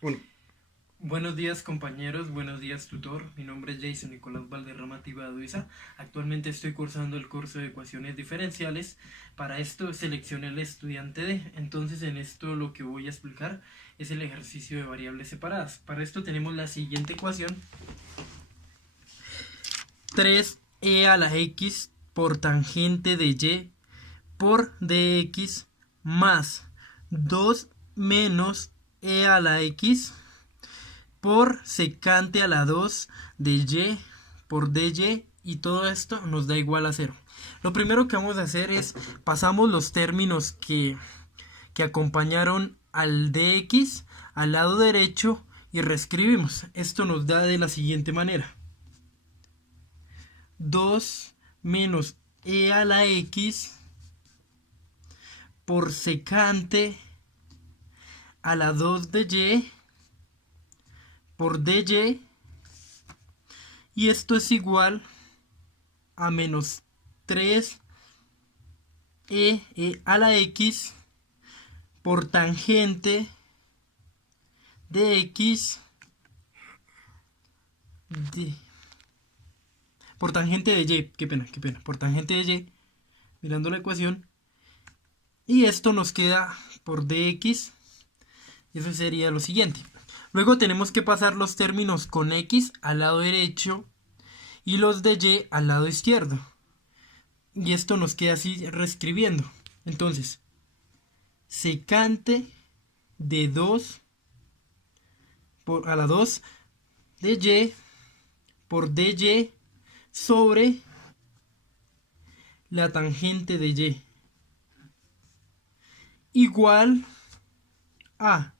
Uno. Buenos días compañeros, buenos días tutor. Mi nombre es Jason Nicolás Valderrama Tibaduiza. Actualmente estoy cursando el curso de ecuaciones diferenciales. Para esto seleccioné el estudiante D. Entonces en esto lo que voy a explicar es el ejercicio de variables separadas. Para esto tenemos la siguiente ecuación. 3e a la x por tangente de y por dx más 2 menos e a la x por secante a la 2 de y por dy, y todo esto nos da igual a 0. Lo primero que vamos a hacer es pasamos los términos que acompañaron al dx al lado derecho y reescribimos. Esto nos da de la siguiente manera: 2 menos e a la x por secante a la 2 de y por dy, y esto es igual a menos 3 e a la x por tangente de x de, por tangente de y, qué pena, por tangente de y, mirando la ecuación, y esto nos queda por dx, y eso sería lo siguiente. Luego tenemos que pasar los términos con x al lado derecho y los de y al lado izquierdo, y esto nos queda así reescribiendo. Entonces, secante de 2 por a la 2 de y por dy sobre la tangente de y igual a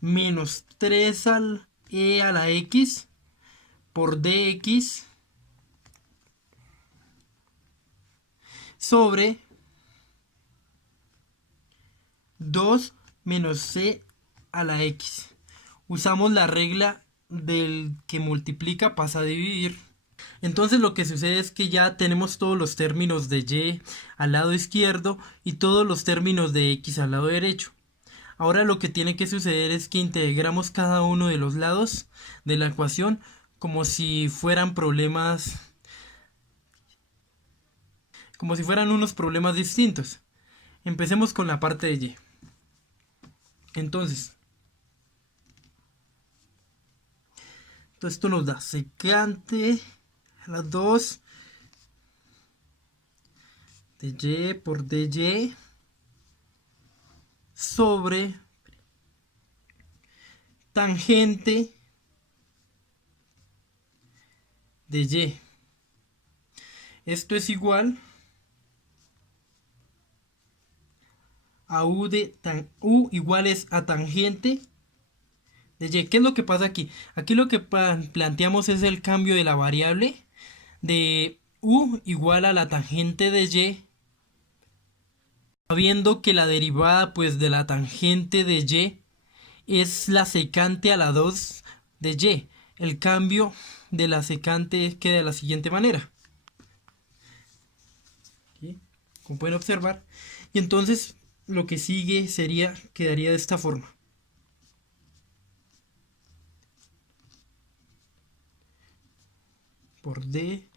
menos 3 al e a la x por dx sobre 2 menos c a la x. Usamos la regla del que multiplica pasa a dividir. Entonces lo que sucede es que ya tenemos todos los términos de y al lado izquierdo y todos los términos de x al lado derecho. Ahora lo que tiene que suceder es que integramos cada uno de los lados de la ecuación como si fueran problemas, como si fueran unos problemas distintos. Empecemos con la parte de y. Entonces, esto nos da secante a la 2 de y por dy sobre tangente de y. Esto es igual a u iguales a tangente de y. ¿Qué es lo que pasa aquí? Aquí lo que planteamos es el cambio de la variable de u igual a la tangente de y, sabiendo que la derivada pues de la tangente de y es la secante a la 2 de y. El cambio de la secante queda de la siguiente manera. ¿Sí? Como pueden observar. Y entonces lo que sigue quedaría de esta forma. Por dy.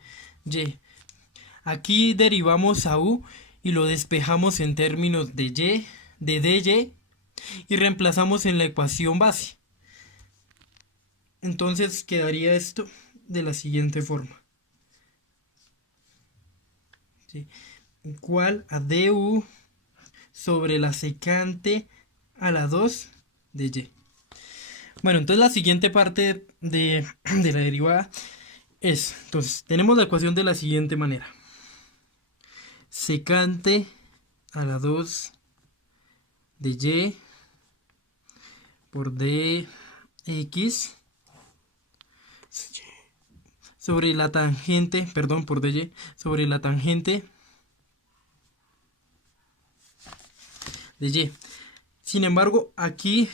Aquí derivamos a u y lo despejamos en términos de y, de dy, y reemplazamos en la ecuación base. Entonces quedaría esto de la siguiente forma. ¿Sí? Igual a du sobre la secante a la 2 de y. Bueno, entonces la siguiente parte de la derivada es, entonces, tenemos la ecuación de la siguiente manera. Secante a la 2 de y por dx sobre la tangente, perdón, por dy, sobre la tangente de y. Sin embargo, aquí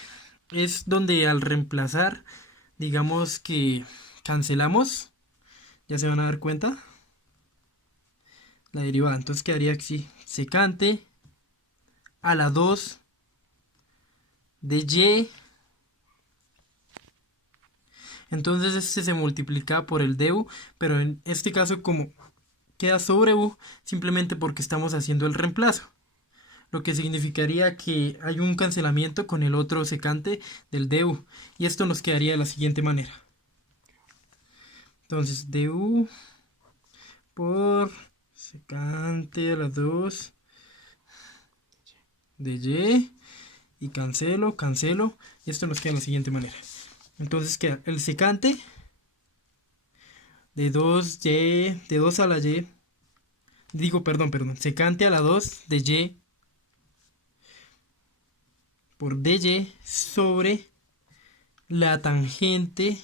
es donde al reemplazar, digamos que cancelamos, ya se van a dar cuenta, la derivada. Entonces quedaría así, secante a la 2 de y Entonces este se multiplica por el du, pero en este caso como queda sobre u, simplemente porque estamos haciendo el reemplazo. Lo que significaría que hay un cancelamiento con el otro secante del du. Y esto nos quedaría de la siguiente manera. Entonces du por secante a la 2 de y. Y cancelo, cancelo. Y esto nos queda de la siguiente manera. Entonces queda el secante de 2y, de 2 a la y. Digo, perdón, secante a la 2 de y por dy sobre la tangente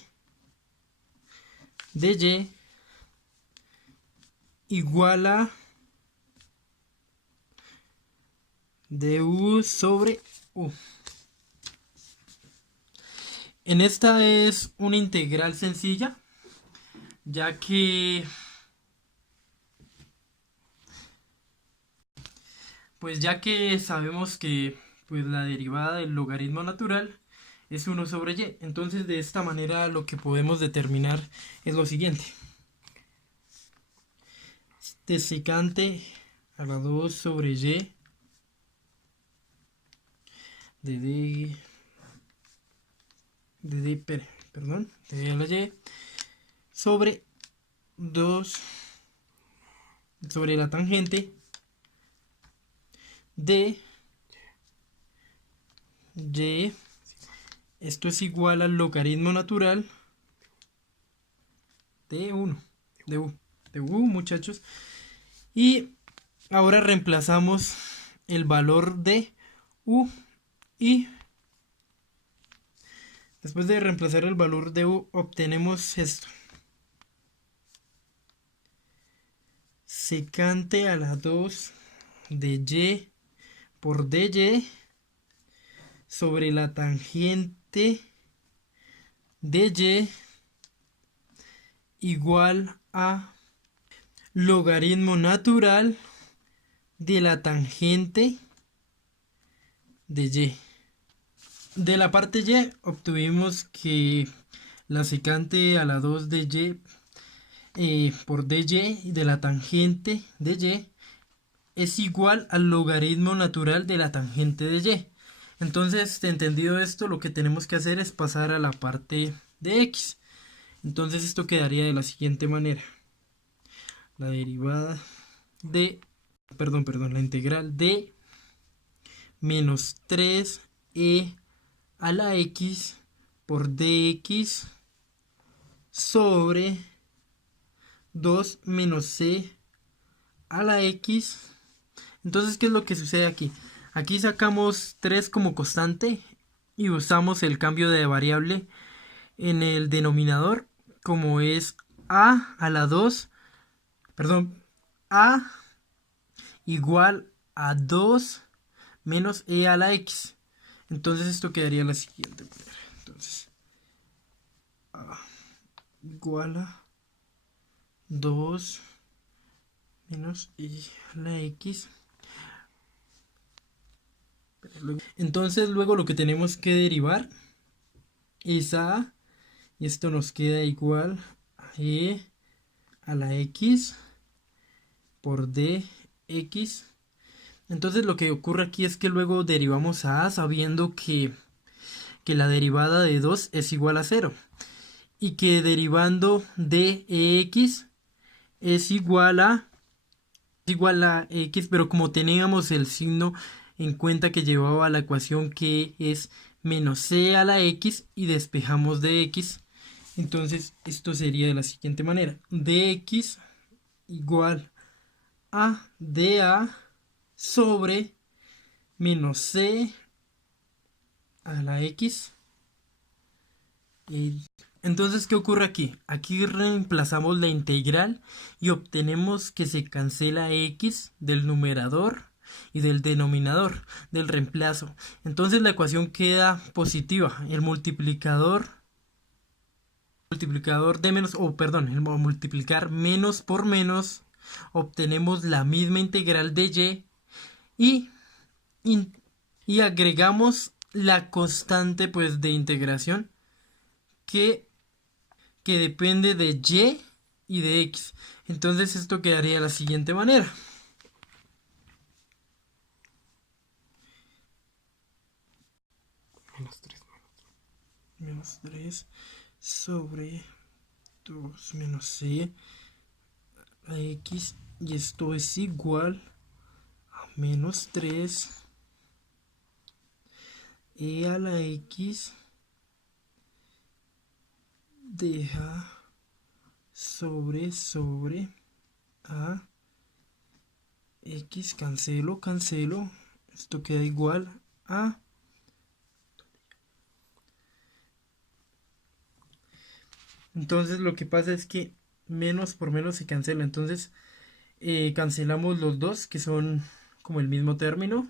de y igual a du sobre u. En esta es una integral sencilla, ya que sabemos que pues la derivada del logaritmo natural es 1 sobre y. Entonces de esta manera lo que podemos determinar es lo siguiente. De secante a la 2 sobre y de d a la y sobre 2 sobre la tangente de y. Esto es igual al logaritmo natural de 1, de u, muchachos. Y ahora reemplazamos el valor de u y después de reemplazar el valor de u obtenemos esto. Secante a la 2 de y por dy sobre la tangente de y igual a logaritmo natural de la tangente de y. De la parte y obtuvimos que la secante a la 2 de y por dy de la tangente de y es igual al logaritmo natural de la tangente de y. Entonces, entendido esto, lo que tenemos que hacer es pasar a la parte de x. Entonces esto quedaría de la siguiente manera. La derivada de, la integral de menos 3e a la x por dx sobre 2 menos c a la x. Entonces, ¿qué es lo que sucede aquí? Aquí sacamos 3 como constante y usamos el cambio de variable en el denominador, como es a la 2, a igual a 2 menos e a la x. Entonces esto quedaría de la siguiente manera. Entonces, a igual a 2 menos e a la x. Entonces luego lo que tenemos que derivar es a, y esto nos queda igual a e a la x por dx. Entonces lo que ocurre aquí es que luego derivamos a sabiendo que la derivada de 2 es igual a 0 y que derivando de x es igual a x, pero como teníamos el signo en cuenta que llevaba a la ecuación que es menos c a la x y despejamos de x, entonces esto sería de la siguiente manera: dx igual a dA sobre menos c a la x. Entonces, ¿qué ocurre aquí? Aquí reemplazamos la integral y obtenemos que se cancela x del numerador y del denominador del reemplazo. Entonces la ecuación queda positiva. El multiplicador de menos, el multiplicar menos por menos, obtenemos la misma integral de y, y agregamos la constante pues de integración que que depende de y y de x. Entonces esto quedaría de la siguiente manera. Menos 3 sobre 2 menos c a x, y esto es igual a menos 3 e a la x deja sobre a x, cancelo, esto queda igual a, entonces lo que pasa es que menos por menos se cancela, entonces cancelamos los dos que son como el mismo término,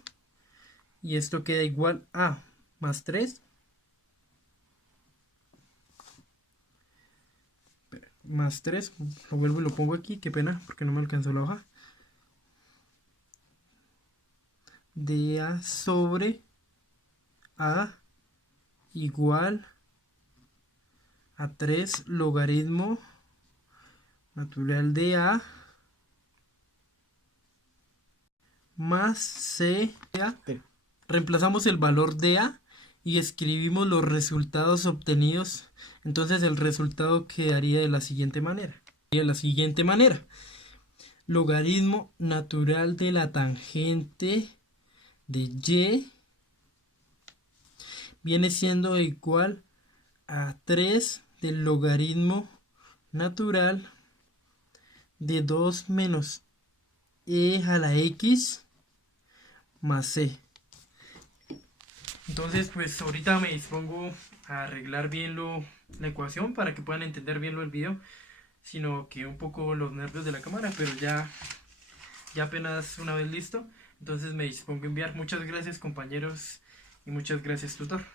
y esto queda igual a más 3 más 3, lo vuelvo y lo pongo aquí, qué pena porque no me alcanzó la hoja, de a sobre a igual a 3 logaritmo natural de a más c de a. Reemplazamos el valor de a y escribimos los resultados obtenidos. Entonces el resultado quedaría de la siguiente manera. Logaritmo natural de la tangente de y viene siendo igual a 3 del logaritmo natural de 2 menos e a la x más c. Entonces pues ahorita me dispongo a arreglar bien la ecuación para que puedan entender bien el video, sino que un poco los nervios de la cámara, pero ya apenas una vez listo, entonces me dispongo a enviar. Muchas gracias compañeros y muchas gracias tutor.